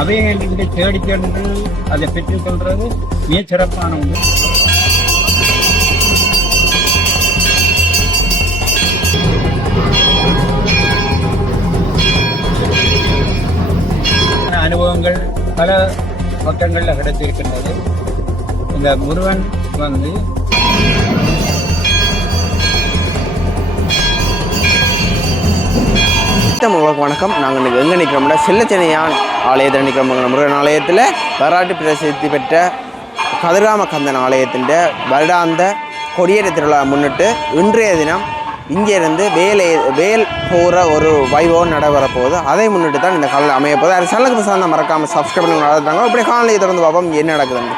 அவைகளை தேடிச் சென்று அதை பெற்றுக்கொள்வது மிகச் சிறப்பான ஒன்று. அனுபவங்கள் பல பக்கங்களில் கிடைத்திருக்கின்றது. இந்த முருகன் வந்து உங்களுக்கு வணக்கம். நாங்கள் இன்றைக்கி எங்கே நிற்கிறோம்னா செல்லச்சென்னையான் ஆலயத்தில் நிற்கிறோம். முருகன் ஆலயத்தில் வரலாற்று பிரசித்தி பெற்ற கதிர்காம கந்தன் ஆலயத்தின் வருடாந்த கொடியேற்ற திருவிழா முன்னிட்டு இன்றைய தினம் இங்கேருந்து வேல் போகிற ஒரு வைபவம் நடைபெறப்போகுது. அதை முன்னிட்டு தான் இந்த காலையில் அமையப்போகுது. அது சேனலுக்கு சார்ந்த மறக்காமல் சப்ஸ்கிரைப் பண்ணி நடத்துகிறாங்க. அப்படியே காலையை தொடர்ந்து பார்ப்போம் என்ன நடக்குதுன்னு.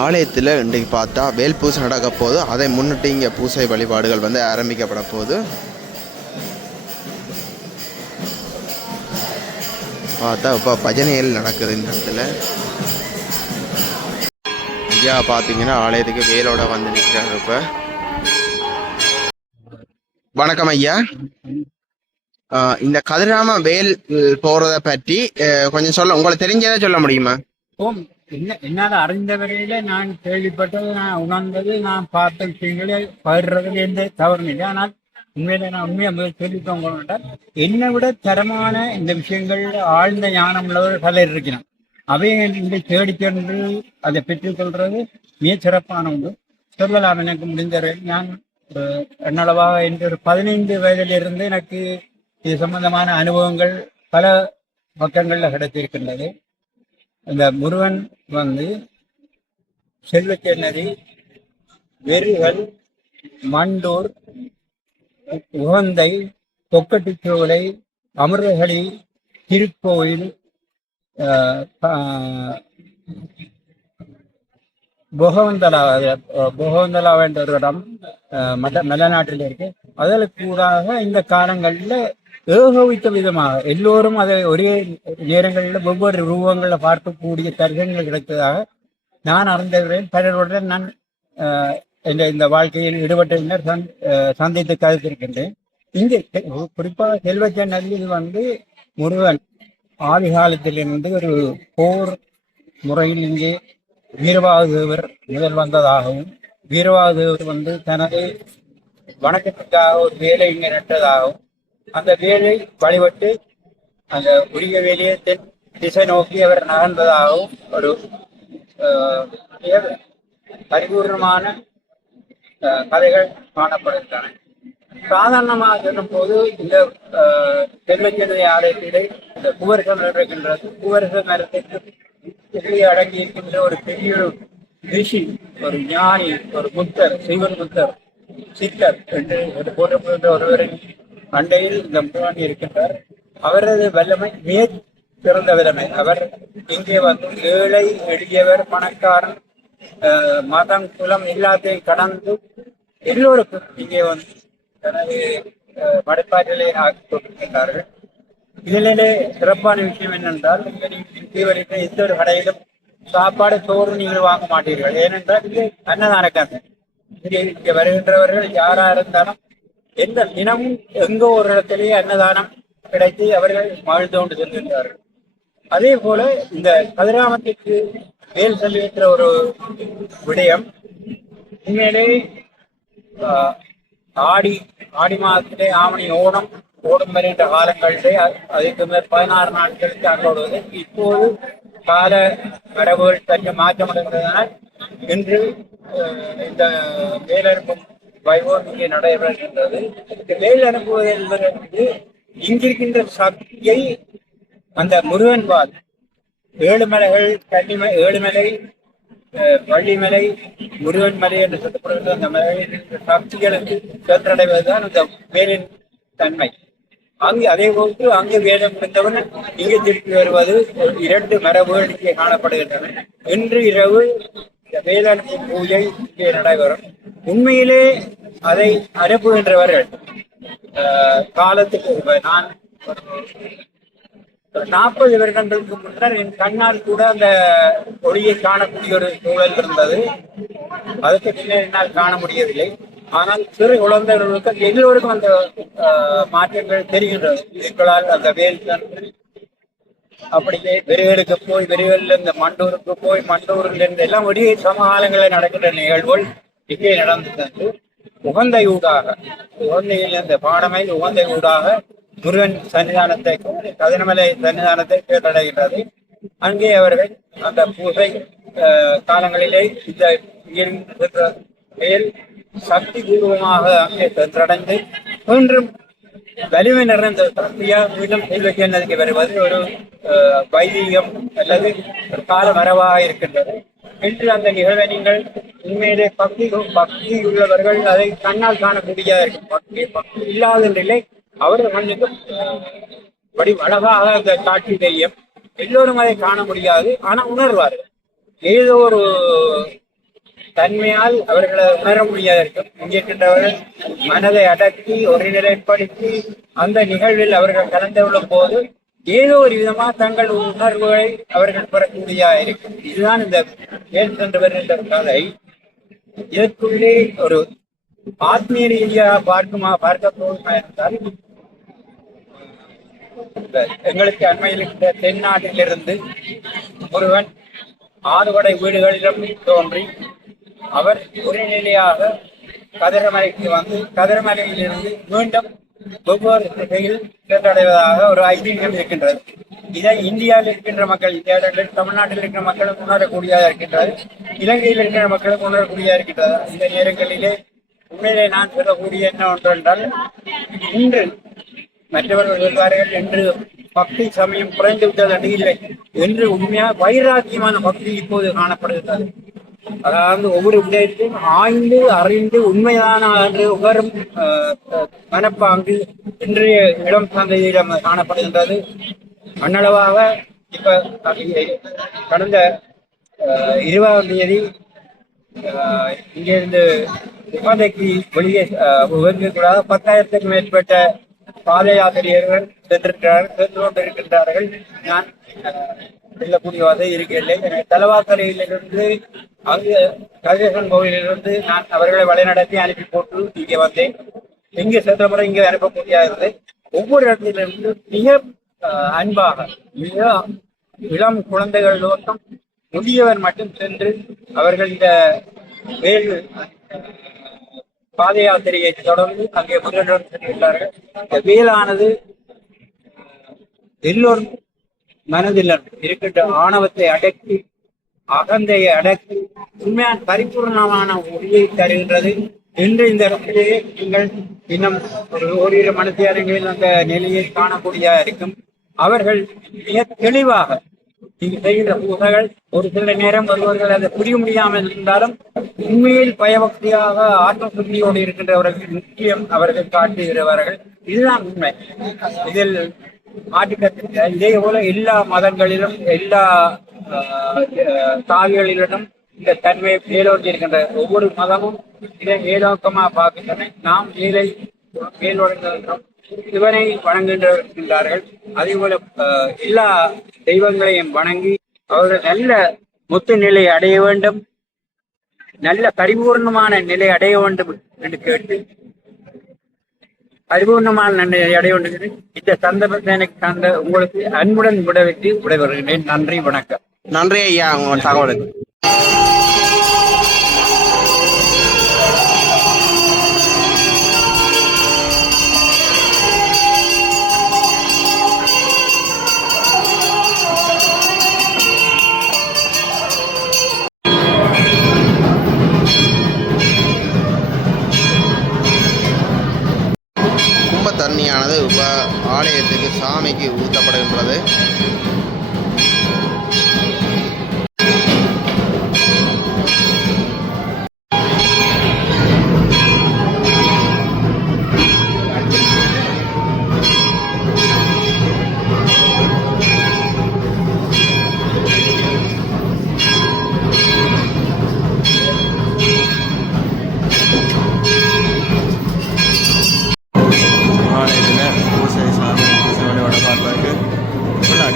ஆலயத்தில் இன்றைக்கு பார்த்தா வேல் பூசை நடக்க போகுது. அதை முன்னிட்டு இங்கே பூசை வழிபாடுகள் வந்து ஆரம்பிக்கப்பட போகுது. பார்த்தா இப்போ பஜனைகள் நடக்குது இந்த இடத்துல. ஐயா பார்த்தீங்கன்னா ஆலயத்துக்கு வேலோட வந்து நிற்கிறாரு. இப்போ வணக்கம் ஐயா. இந்த கதிராம வேல் போறதை பற்றி கொஞ்சம் சொல்ல, உங்களுக்கு தெரிஞ்சதை சொல்ல முடியுமா? என்னால் அறிந்த வரையில நான் கேள்விப்பட்டது, நான் உணர்ந்தது, நான் பார்த்த விஷயங்களை பகிர்றதுல எந்த தவறும் இல்லை. ஆனால் உண்மையில நான் உண்மையாக கேள்விப்பட்டால் என்னை விட தரமான இந்த விஷயங்கள் ஆழ்ந்த ஞானம் உள்ளவர் பலர் இருக்கிறான். அவைகளை தேடிச் சென்று அதை பெற்றுக்கொள்றது மிக சிறப்பான ஒன்று. சொல்லலாம். எனக்கு முடிந்தவரை நான் என்னளவாக என்று ஒரு 15 வயதிலிருந்து எனக்கு இது சம்பந்தமான அனுபவங்கள் பல பக்கங்களில் கிடைத்திருக்கின்றது. இந்த முருகன் வந்து செல்வச்சென்னதி, வெறுகல், மண்டூர், உகந்தை, தொக்கட்டிச்சோலை, அமிர்தகளி, திருக்கோயில், பொகவந்தலா என்ற ஒரு இடம் மலைநாட்டில் இருக்கு. அதில் கூடாக இந்த காலங்களில் ஏகோபித்த விதமாக எல்லோரும் அதை ஒரே நேரங்களில் வெவ்வேறு ரூபங்களில் பார்க்கக்கூடிய தரிசனங்கள் கிடைத்ததாக நான் அறிந்திருக்கிறேன். பலருடன் நான் இந்த வாழ்க்கையில் ஈடுபட்ட சந்தித்து கருத்திருக்கின்றேன். இங்கே குறிப்பாக செல்வச்சென்னதியில் வந்து முருகன் ஆதி காலத்திலிருந்து ஒரு போர் முறையில் இங்கே வீரபாகுதேவர் முதல் வந்ததாகவும், வீரபாகுதேவர் வந்து தனது வணக்கத்துக்காக ஒரு வேலை இங்கே நட்டதாகவும், அந்த வேலை வழிபட்டு அந்த உரிய வேலையை தென் திசை நோக்கி அவர் நகர்ந்ததாகவும் ஒரு பரிபூர்ணமான கதைகள் காணப்படுகின்றன. சாதாரணமாக சொல்லும் போது இந்த செல்வச்சென்னதி ஆலயத்திலே இந்த குவரிசம் இருக்கின்றது. குவரிச மரத்திற்கு அடங்கி இருக்கின்ற ஒரு பெரிய ரிஷி, ஒரு ஞானி, ஒரு புத்தர், சிவன் புத்தர், சித்தர் என்று போற்றப்படுகின்ற ஒருவரின் அண்டையில் இந்த முருகன் இருக்கின்றார். அவரது வல்லமை மிக சிறந்த வல்லமை. அவர் இங்கே வந்து ஏழை, எளியவர், பணக்காரன், மதம், குலம் எல்லாத்தையும் கடந்து எல்லோருக்கும் இங்கே வந்து தனது படைப்பாற்றலை ஆக்கி கொண்டிருக்கின்றார்கள். இதிலே சிறப்பான விஷயம் என்னென்றால், இங்கே எந்த ஒரு கடையிலும் சாப்பாடு சோறு நீங்கள் வாங்க மாட்டீர்கள். ஏனென்றால் இங்கே அன்னதான காசு. இங்கே வருகின்றவர்கள் யாரா இருந்தாலும் எந்த தினமும் எங்கோ ஒரு இடத்திலேயே அன்னதானம் கிடைத்து அவர்கள் மகிழ்ந்து கொண்டு செல்கின்றார்கள். அதே போல இந்த கதிராமத்திற்கு வேல் செல்லுகின்ற ஒரு விடயம் உண்மையிலே ஆடி மாதத்திலே ஆவணி ஓடும் வருகின்ற காலங்களிலே அதுக்கு மேல் 16 நாட்களுக்கு அங்கோடுவது. இப்போது கால மரபுகள் சற்று மாற்றமடைந்ததனால் இன்று இந்த வேலனுப்பும் வைபவம் இங்கே நடைபெறுகின்றது. இந்த வேல் அனுப்புவது என்பது இங்கிருக்கின்ற சக்தியை அந்த முருகன் வால் 7 மலைகள், ஏழுமலை, வள்ளிமலை, முருகன் மலை என்று சொல்லப்படுகிற அந்த மலைகளின் சக்திகளுக்கு சென்றடைவதுதான் இந்த வேலின் தன்மை. அங்கு அதே போன்று அங்கு வேலை முடிந்தவன் இங்கே திருப்பி வருவது 2 மரபுகள் இங்கே காணப்படுகின்றன. இன்று இரவு இந்த வேலனுக்கு பூஜை இங்கே நடைபெறும். உண்மையிலே அதை அனுப்புகின்றவர்கள் காலத்துக்கு நான் 40 வருடங்களுக்கு முன்னர் என் கண்ணால் கூட அந்த ஒளியை காணக்கூடிய ஒரு சூழல் இருந்தது. அதுக்கு பின்னர் என்னால் காண முடியவில்லை. ஆனால் சிறு குழந்தைகளுக்கு எல்லோருக்கும் அந்த மாற்றங்கள் தெரிகின்றது. இதுக்களால் அந்த வேல் அப்படியே வெறிகளுக்கு போய் வெறிகளில் இந்த மண்டூருக்கு போய் மண்டூரில் இருந்து எல்லாம் ஒரே சமகாலங்களில் நடக்கின்ற நிகழ்வுகள் இங்கே நடந்தது. உகந்தை ஊடாக உகந்தையில் இந்த பாடமை உகந்தை ஊடாக முருகன் சன்னிதானத்தை கதிரமலை சன்னிதானத்தை கேட்டடைகின்றது. அங்கே அவர்கள் அந்த பூஜை காலங்களிலே இந்த மேல் சக்தி பூர்வமாக அங்கே சென்றடைந்து மீண்டும் வலிமை நிறைந்த சக்தியா மீண்டும் செல்வதற்கு வருவது ஒரு வைதிகம் அல்லது கால மரபாக இருக்கின்றது என்று அந்த நிகழ்வை நீங்கள் உண்மையிலே பக்தி உள்ளவர்கள் அதை கண்ணால் காணக்கூடிய பக்தி இல்லாத நிலை அவர்கள் கண்ணுக்கு படி அழகாக அந்த காட்சி தெரியும். எல்லோரும் அதை காண முடியாது, ஆனால் உணர்வார்கள். ஏதோ ஒரு தன்மையால் அவர்களை உணர முடியாது இருக்கும். இங்கே இருக்கின்றவர்கள் மனதை அடக்கி ஒருநிலைப்படுத்தி அந்த நிகழ்வில் அவர்கள் கலந்து கொள்ளும் போது ஏதோ ஒரு விதமாக தங்கள் உணர்வுகளை அவர்கள் பெறக்கூடிய இருக்கும். இதுதான் இந்த ஏன் சென்று வருகின்ற கதை. இதற்குள்ளே ஒரு ஆத்மீய ரீதியாக பார்க்க போகுமா இருந்தால் எங்களுக்கு அண்மையில் இருந்த தென்னாட்டிலிருந்து ஒருவன் 6 வடை வீடுகளிலும் தோன்றி அவர் ஒரே நிலையாக கதிரமலைக்கு வந்து கதிரமலையிலிருந்து மீண்டும் ஒவ்வொரு திசையில் சென்றடைவதாக ஒரு ஐதீகம் இருக்கின்றது. இதை இந்தியாவில் இருக்கின்ற மக்கள், இந்தியாவில் தமிழ்நாட்டில் இருக்கிற மக்களும் உணரக்கூடியதாக இருக்கின்றது, இலங்கையில் இருக்கிற மக்களும் உணரக்கூடியதாக இருக்கின்றது. இந்த நேரங்களிலே உண்மையிலே நான் சொல்லக்கூடிய என்ன ஒன்றென்றால், இன்று மற்றவர்கள் சொல்வார்கள் என்று பக்தி சமயம் குறைந்து விட்டது இல்லை என்று உண்மையாக வைராக்கியமான பக்தி இப்போது காணப்படுகிறது. அதாவது ஒவ்வொரு விடயத்தையும் ஆய்ந்து அறிந்து உண்மையான என்று உகரும் மனப்பாங்கு இன்றைய இளம் சந்தையிடம் காணப்படுகின்றது. அன்னளவாக இப்ப கடந்த 20ஆம் தேதி இங்கிருந்து உகந்தைக்கு வெளியே கூடாத 10,000க்கும் மேற்பட்ட பாத யாத்திரியர்கள் சென்று கொண்டிருக்கின்றார்கள். நான் செல்லக்கூடியவாக இருக்கவில்லை. தலவாக்கரையிலிருந்து அங்கு கதிரேசன் கோவிலிருந்து நான் அவர்களை வழிநடத்தி அனுப்பி போட்டு இங்கே வந்தேன். இங்கே சென்ற முறை இங்கே அனுப்ப முடியாது. ஒவ்வொரு இடத்திலிருந்து மிக அன்பாக மிக இளம் குழந்தைகள் நோக்கம் முதியவர் மட்டும் சென்று அவர்கள் இந்த வேல் பாத யாத்திரையை தொடர்ந்து அங்கே முதலிடம் சென்றுள்ளார்கள். இந்த வேலானது எல்லோரும் மனதில் இருக்கின்ற ஆணவத்தை அடக்கி அகந்தையை அடக்கி உண்மையான பரிபூர்ணமான ஒளியை தருகின்றது என்று இந்த இடத்திலேயே நீங்கள் இன்னும் ஓரிரு மனத்தியாரங்களில் அந்த நிலையை காணக்கூடிய இருக்கும். அவர்கள் மிக தெளிவாக நீங்கள் செய்கின்ற பூசைகள் ஒரு சில நேரம் ஒருவர்கள் அதை புரிய முடியாமல் இருந்தாலும் உண்மையில் பயபக்தியாக ஆத்ம சுத்தியோடு இருக்கின்றவர்கள் முக்கியம் அவர்கள் காட்டுகிறவர்கள். இதுதான் உண்மை. இதில் மாற்றுக்கருத்து இதே போல எல்லா மதங்களிலும் எல்லா சாதிகளிலும் இந்த தன்மையை மேலோங்கி இருக்கின்ற ஒவ்வொரு மதமும் இதை மேலோக்கமாக பார்க்கின்றன. நாம் மேலோடுகின்றோம், சிவனை வணங்குகின்றார்கள். அதே போல எல்லா தெய்வங்களையும் வணங்கி அவர்கள் நல்ல முத்து நிலை அடைய வேண்டும், நல்ல பரிபூர்ணமான நிலை அடைய வேண்டும் என்று கேட்டு பரிபூர்ணமான நிலை அடைய வேண்டும். இந்த சந்தர்ப்பத்தை எனக்கு தந்த உங்களுக்கு அன்புடன் விடைபெறுகிறேன். நன்றி, வணக்கம். நன்றி ஐயா உங்க தகவலுக்கு. தண்ணியானது ஆலயத்துக்கு சாமிக்கு ஊற்றப்படுகின்றது.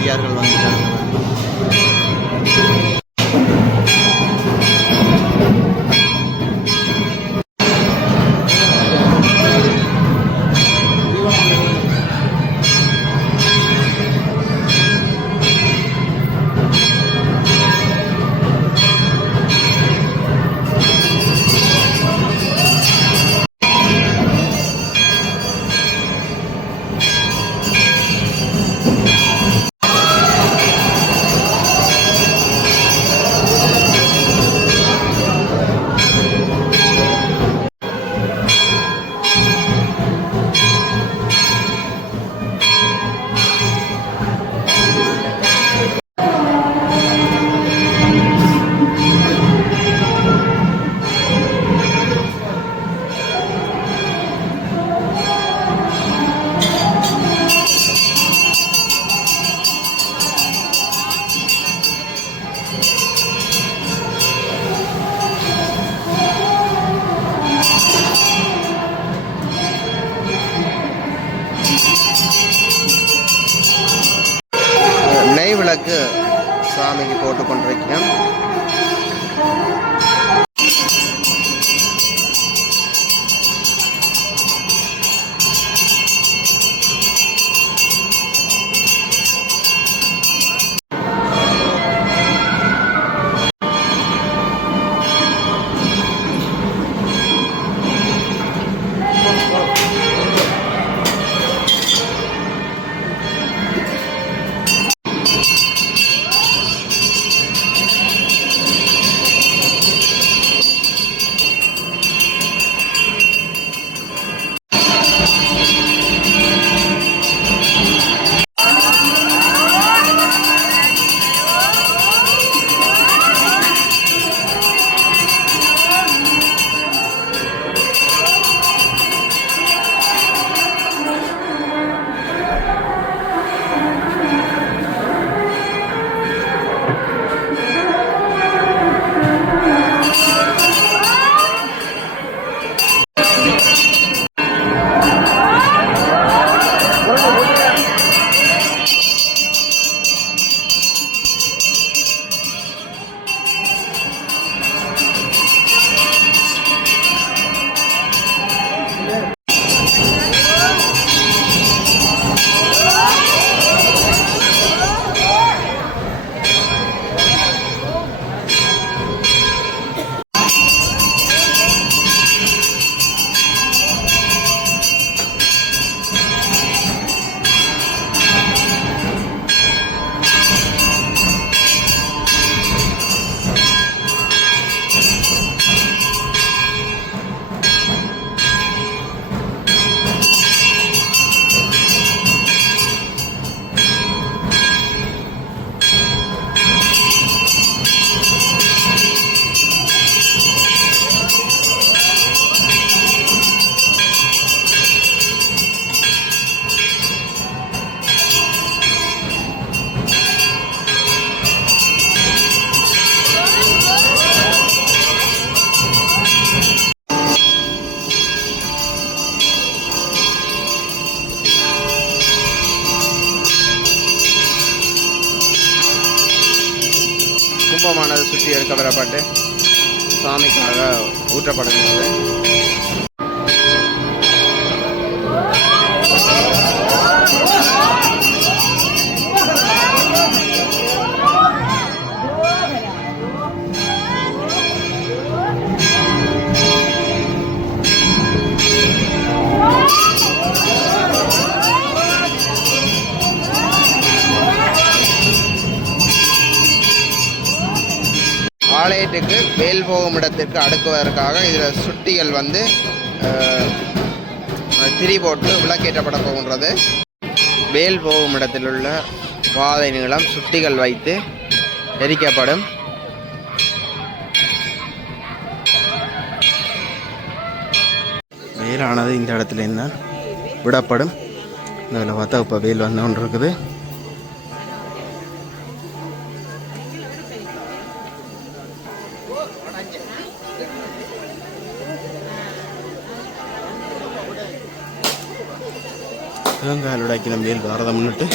அடியார்கள் வந்துட்டாங்க. நெய் விளக்கு சாமிக்கு போட்டு கொண்டிருக்கிறோம். கும்பமானது சுற்றி எடுக்க வரப்பட்டு சாமிக்காக ஊற்றப்படுகிறது. ஆலயத்துக்கு வேல் போகும் இடத்திற்கு அடுக்குவதற்காக இதில் சுட்டிகள் வந்து திரி போட்டு விளக்கேற்றப்பட போகின்றது. வேல் போகும் இடத்தில் உள்ள பாதை நீளம் சுட்டிகள் வைத்து எரிக்கப்படும். வேலானது இந்த இடத்துல இருந்தால் விடப்படும். இதில் பார்த்தா இப்போ வேல் வந்து ஒன்று இருக்குது. தேங்காயில் உடைக்கிற வேல் பாரதம் முன்னிட்டு